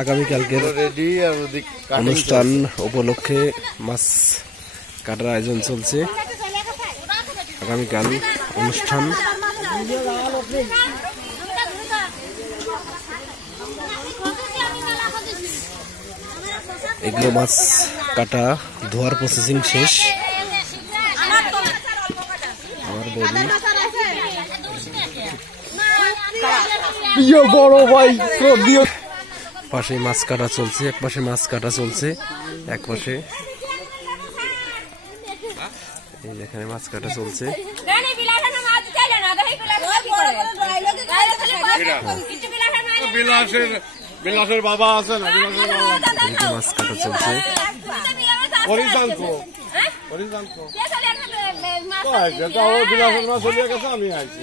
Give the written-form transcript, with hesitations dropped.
আগামীকালকের অনুষ্ঠান উপলক্ষে মাছ কাটার আয়োজন চলছে। আগামীকাল অনুষ্ঠান। এগুলো মাছ কাটা ধোয়ার প্রসেসিং শেষ। আমার বলি বড় ভাই পাশে মাছ কাটা চলছে, এক পাশে মাছ কাটা চলছে, এক পাশে এখানে মাছ কাটা চলছে। বিলাসের বাবা আছে না, মাছ কাটা চলছে। বিলাসের মাছ চলিয়ে গেছে, আমি আইছি।